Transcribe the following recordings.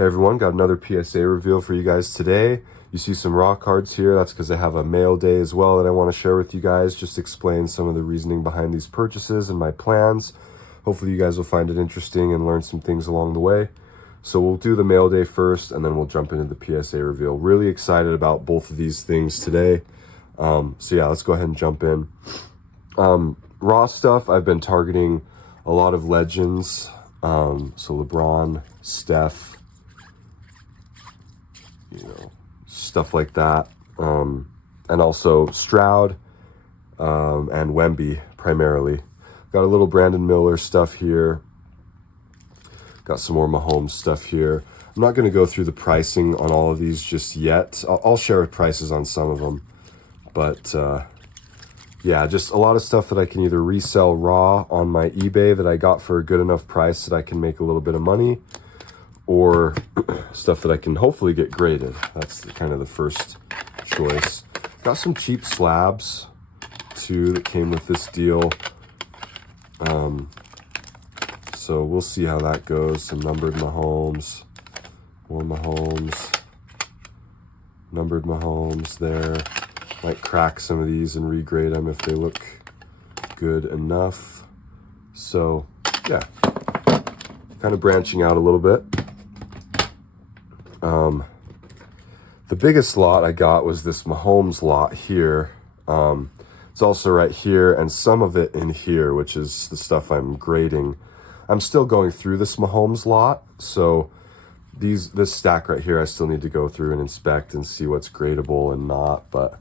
Hey everyone, got another PSA reveal for you guys today. You see some raw cards here. That's because I have a Mailday as well that I want to share with you guys. Just explain some of the reasoning behind these purchases and my plans. Hopefully you guys will find it interesting and learn some things along the way. So we'll do the Mailday first and then we'll jump into the PSA reveal. Really excited about both of these things today. So yeah, let's go ahead and jump in. Raw stuff, I've been targeting a lot of legends. So LeBron, Steph, stuff like that, and also Stroud, and Wemby primarily. Got a little Brandon Miller stuff here. Got some more Mahomes stuff here. I'm not going to go through the pricing on all of these just yet. I'll share prices on some of them, but yeah, just a lot of stuff that I can either resell raw on my eBay that I got for a good enough price that I can make a little bit of money, or stuff that I can hopefully get graded. That's kind of the first choice. Got some cheap slabs too that came with this deal. So we'll see how that goes. Some numbered Mahomes, more Mahomes, numbered Mahomes there. Might crack some of these and regrade them if they look good enough. So yeah, kind of branching out a little bit. The biggest lot I got was this Mahomes lot here. It's also right here and some of it in here, which is the stuff I'm grading. I'm still going through this Mahomes lot, so this stack right here I still need to go through and inspect and see what's gradable and not. But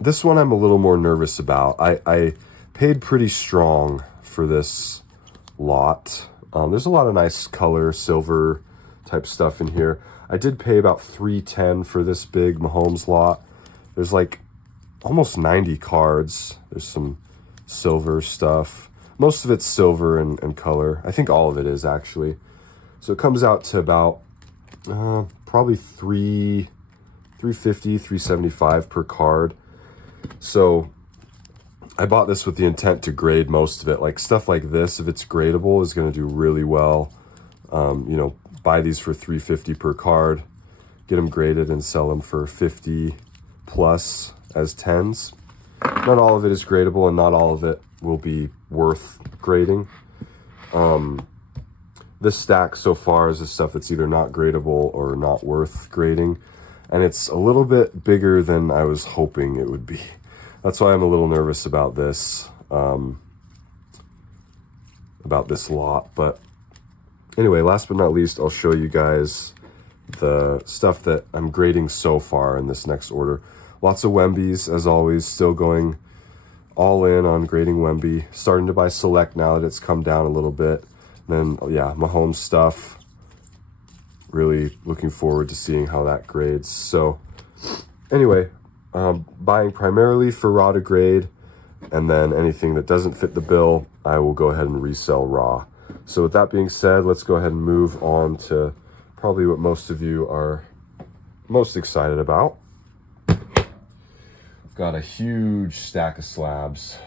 this one I'm a little more nervous about. I paid pretty strong for this lot. There's a lot of nice color, silver type stuff in here. I did pay about $310 for this big Mahomes lot. There's like almost 90 cards. There's some silver stuff. Most of it's silver and color. I think all of it is actually. So it comes out to about probably $350, $375 per card. So I bought this with the intent to grade most of it. Like stuff like this, if it's gradable, is going to do really well. Buy these for $350 per card, get them graded and sell them for $50 plus as 10s. Not all of it is gradable and not all of it will be worth grading. This stack so far is the stuff that's either not gradable or not worth grading. And it's a little bit bigger than I was hoping it would be. That's why I'm a little nervous about this lot. But anyway, last but not least, I'll show you guys the stuff that I'm grading so far in this next order. Lots of Wembys, as always, still going all in on grading Wemby. Starting to buy Select now that it's come down a little bit. And then, yeah, Mahomes stuff. Really looking forward to seeing how that grades. So anyway, buying primarily for raw to grade, and then anything that doesn't fit the bill, I will go ahead and resell raw. So with that being said, let's go ahead and move on to probably what most of you are most excited about. Got a huge stack of slabs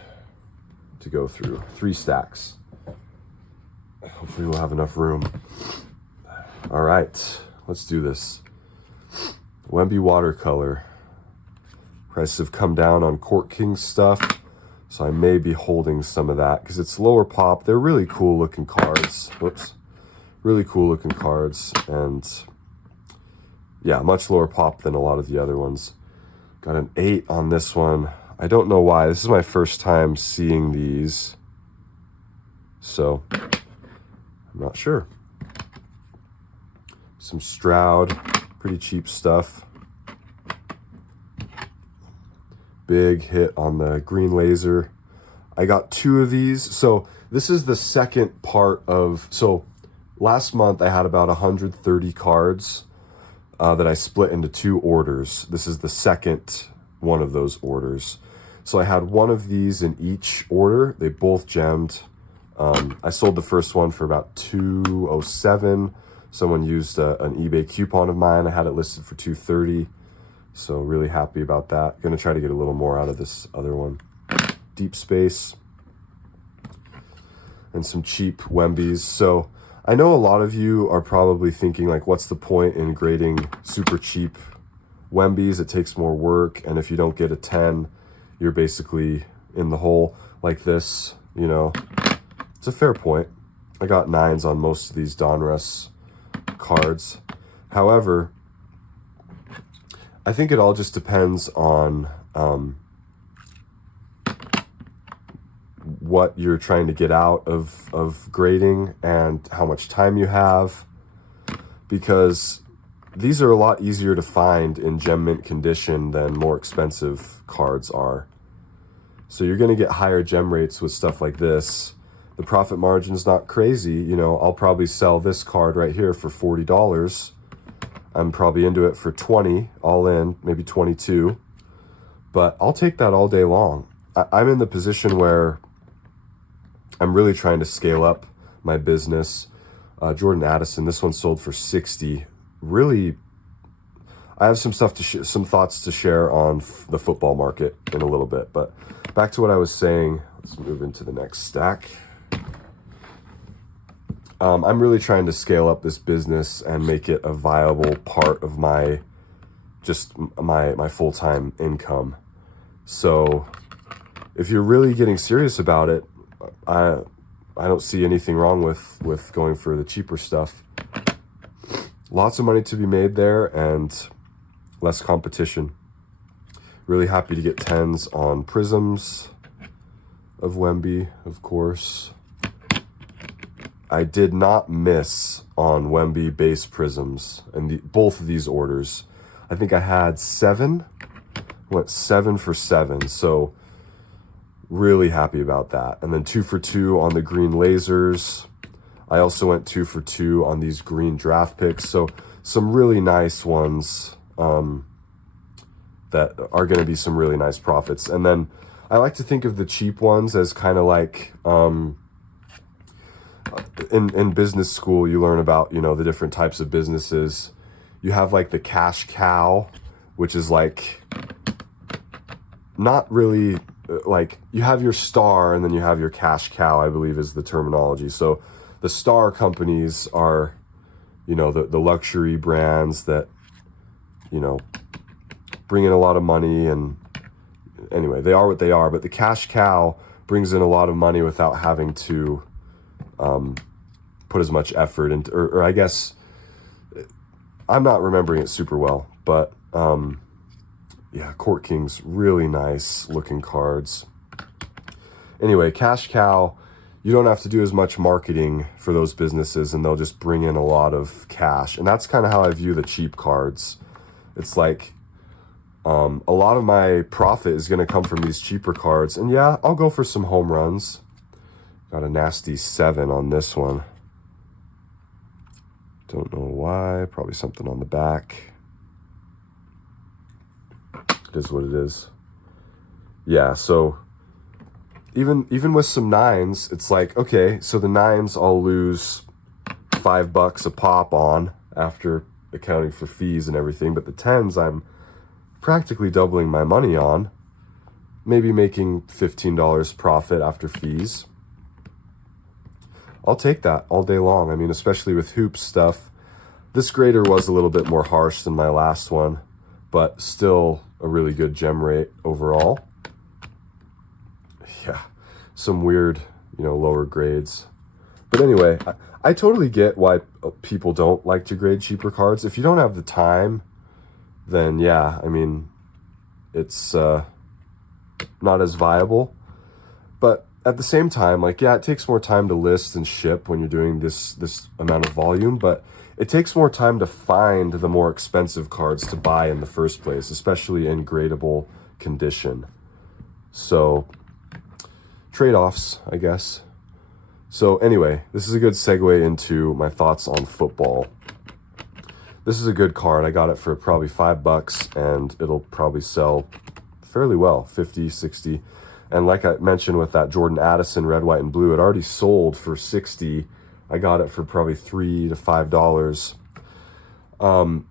to go through, 3 stacks. Hopefully we'll have enough room. All right, let's do this. Wemby watercolor. Prices have come down on Court King stuff, so I may be holding some of that because it's lower pop. They're really cool looking cards. Whoops. Really cool looking cards, and yeah, much lower pop than a lot of the other ones. Got an 8 on this one. I don't know why. This is my first time seeing these, so I'm not sure. Some Stroud, pretty cheap stuff. Big hit on the green laser. I got 2 of these. So this is the second part of, so last month I had about 130 cards that I split into 2 orders. This is the second one of those orders. So I had one of these in each order. They both gemmed. I sold the first one for about $207. Someone used an eBay coupon of mine. I had it listed for $230. So really happy about that. Gonna try to get a little more out of this other one. Deep Space and some cheap Wembys. So I know a lot of you are probably thinking, like, what's the point in grading super cheap Wembies? It takes more work, and if you don't get a 10, you're basically in the hole like this, you know. It's a fair point. I got 9s on most of these Donruss cards. However, I think it all just depends on what you're trying to get out of grading and how much time you have, because these are a lot easier to find in gem mint condition than more expensive cards are. So you're going to get higher gem rates with stuff like this. The profit margin's not crazy. You know, I'll probably sell this card right here for $40. I'm probably into it for 20 all in, maybe 22. But I'll take that all day long. I'm in the position where I'm really trying to scale up my business. Jordan Addison, this one sold for 60. Really, I have some stuff to some thoughts to share on the football market in a little bit. But back to what I was saying. Let's move into the next stack. I'm really trying to scale up this business and make it a viable part of my full-time income. So if you're really getting serious about it, I don't see anything wrong with going for the cheaper stuff. Lots of money to be made there and less competition. Really happy to get 10s on Prisms of Wemby, of course. I did not miss on Wemby base Prisms in both of these orders. I think I had 7, went 7 for 7, so really happy about that. And then 2 for 2 on the green lasers. I also went 2 for 2 on these green draft picks, so some really nice ones that are going to be some really nice profits. And then I like to think of the cheap ones as kind of like in business school, you learn about, you know, the different types of businesses. You have like the cash cow, which is like not really like, you have your star and then you have your cash cow, I believe is the terminology. So the star companies are, you know, the luxury brands that, you know, bring in a lot of money, and anyway, they are what they are. But the cash cow brings in a lot of money without having to put as much effort into, or I guess I'm not remembering it super well, but yeah, Court Kings, really nice looking cards. Anyway, cash cow, you don't have to do as much marketing for those businesses, and they'll just bring in a lot of cash. And that's kind of how I view the cheap cards. It's like a lot of my profit is going to come from these cheaper cards. And yeah, I'll go for some home runs. Got a nasty 7 on this one. Don't know why. Probably something on the back. It is what it is. Yeah, so even with some 9s, it's like, okay, so the 9s I'll lose $5 a pop on after accounting for fees and everything, but the 10s I'm practically doubling my money on, maybe making $15 profit after fees. I'll take that all day long. I mean, especially with hoops stuff. This grader was a little bit more harsh than my last one, but still a really good gem rate overall. Yeah, some weird, you know, lower grades. But anyway, I totally get why people don't like to grade cheaper cards. If you don't have the time, then yeah, I mean, it's not as viable. But at the same time, like, yeah, it takes more time to list and ship when you're doing this amount of volume, but it takes more time to find the more expensive cards to buy in the first place, especially in gradable condition. So trade-offs, I guess. So anyway, this is a good segue into my thoughts on football. This is a good card. I got it for probably $5, and it'll probably sell fairly well, 50, 60. And like I mentioned with that Jordan Addison red, white, and blue, it already sold for 60. I got it for probably $3 to $5.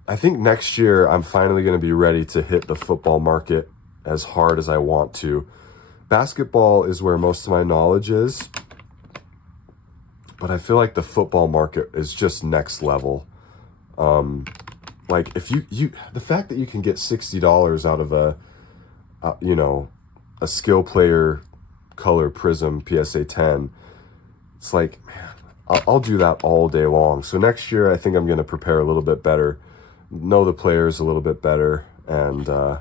I think next year I'm finally going to be ready to hit the football market as hard as I want to. Basketball is where most of my knowledge is, but I feel like the football market is just next level. Like if the fact that you can get $60 out of a skill player color prism PSA 10, it's like, man, I'll do that all day long. So next year, I think I'm going to prepare a little bit better, know the players a little bit better, and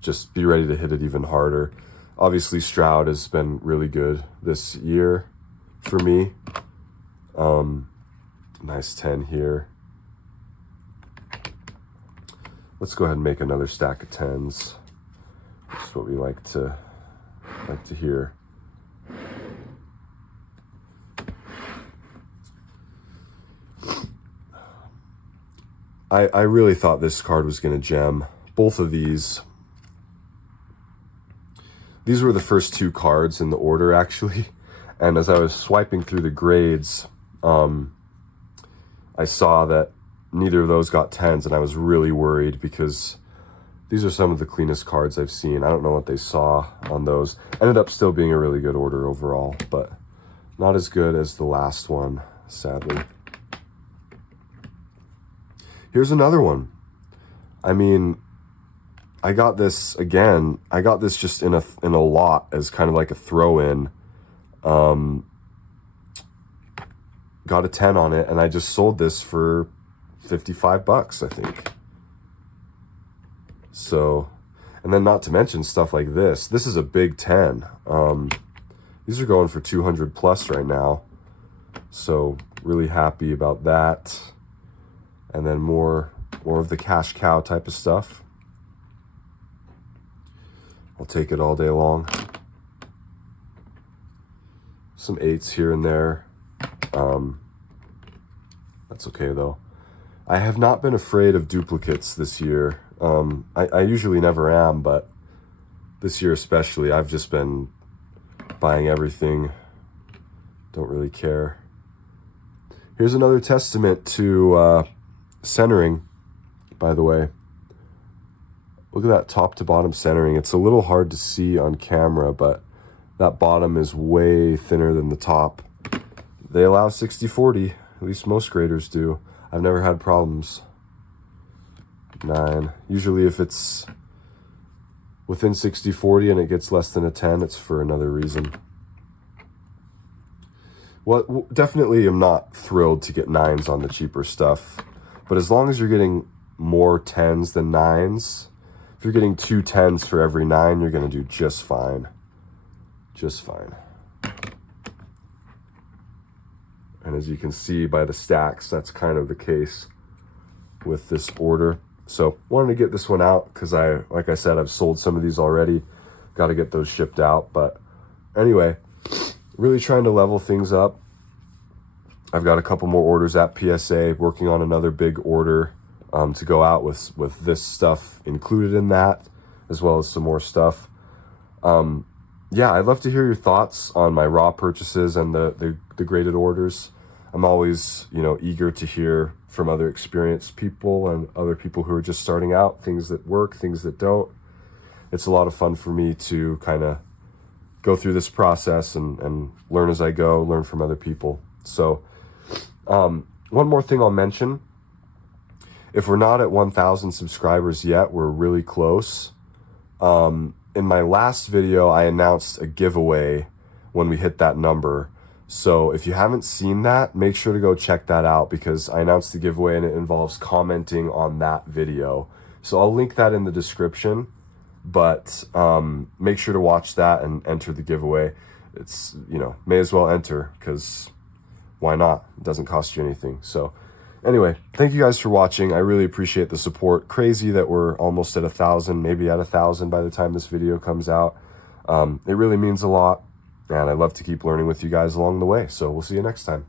just be ready to hit it even harder. Obviously, Stroud has been really good this year for me. Nice 10 here. Let's go ahead and make another stack of 10s. That's what we like to hear. I really thought this card was going to gem. Both of these. These were the first two cards in the order, actually. And as I was swiping through the grades, I saw that neither of those got 10s, and I was really worried because these are some of the cleanest cards I've seen. I don't know what they saw on those. Ended up still being a really good order overall, but not as good as the last one, sadly. Here's another one. I mean, I got this again. I got this just in a lot as kind of like a throw-in. Got a 10 on it, and I just sold this for $55, I think. So, and then not to mention stuff like this. This is a big 10. These are going for 200 plus right now. So really happy about that. And then more of the cash cow type of stuff. I'll take it all day long. Some 8s here and there. That's okay though. I have not been afraid of duplicates this year. I usually never am, but this year especially, I've just been buying everything. Don't really care. Here's another testament to centering, by the way. Look at that top to bottom centering. It's a little hard to see on camera, but that bottom is way thinner than the top. They allow 60-40, at least most graders do. I've never had problems. 9. Usually if it's within 60-40 and it gets less than a 10, it's for another reason. Well, definitely I'm not thrilled to get 9s on the cheaper stuff. But as long as you're getting more 10s than 9s, if you're getting 2 10s for every 9, you're going to do just fine. Just fine. And as you can see by the stacks, that's kind of the case with this order. So wanted to get this one out because like I said, I've sold some of these already. Got to get those shipped out. But anyway, really trying to level things up. I've got a couple more orders at PSA, working on another big order to go out with this stuff included in that, as well as some more stuff. Yeah, I'd love to hear your thoughts on my raw purchases and the graded orders. I'm always, eager to hear from other experienced people and other people who are just starting out, things that work, things that don't. It's a lot of fun for me to kind of go through this process and learn as I go, learn from other people. So one more thing I'll mention. If we're not at 1,000 subscribers yet, we're really close. In my last video, I announced a giveaway when we hit that number. So if you haven't seen that, make sure to go check that out because I announced the giveaway and it involves commenting on that video. So I'll link that in the description, but make sure to watch that and enter the giveaway. It's, may as well enter because why not? It doesn't cost you anything. So anyway, thank you guys for watching. I really appreciate the support. Crazy that we're almost at 1,000, maybe at 1,000 by the time this video comes out. It really means a lot, and I love to keep learning with you guys along the way. So we'll see you next time.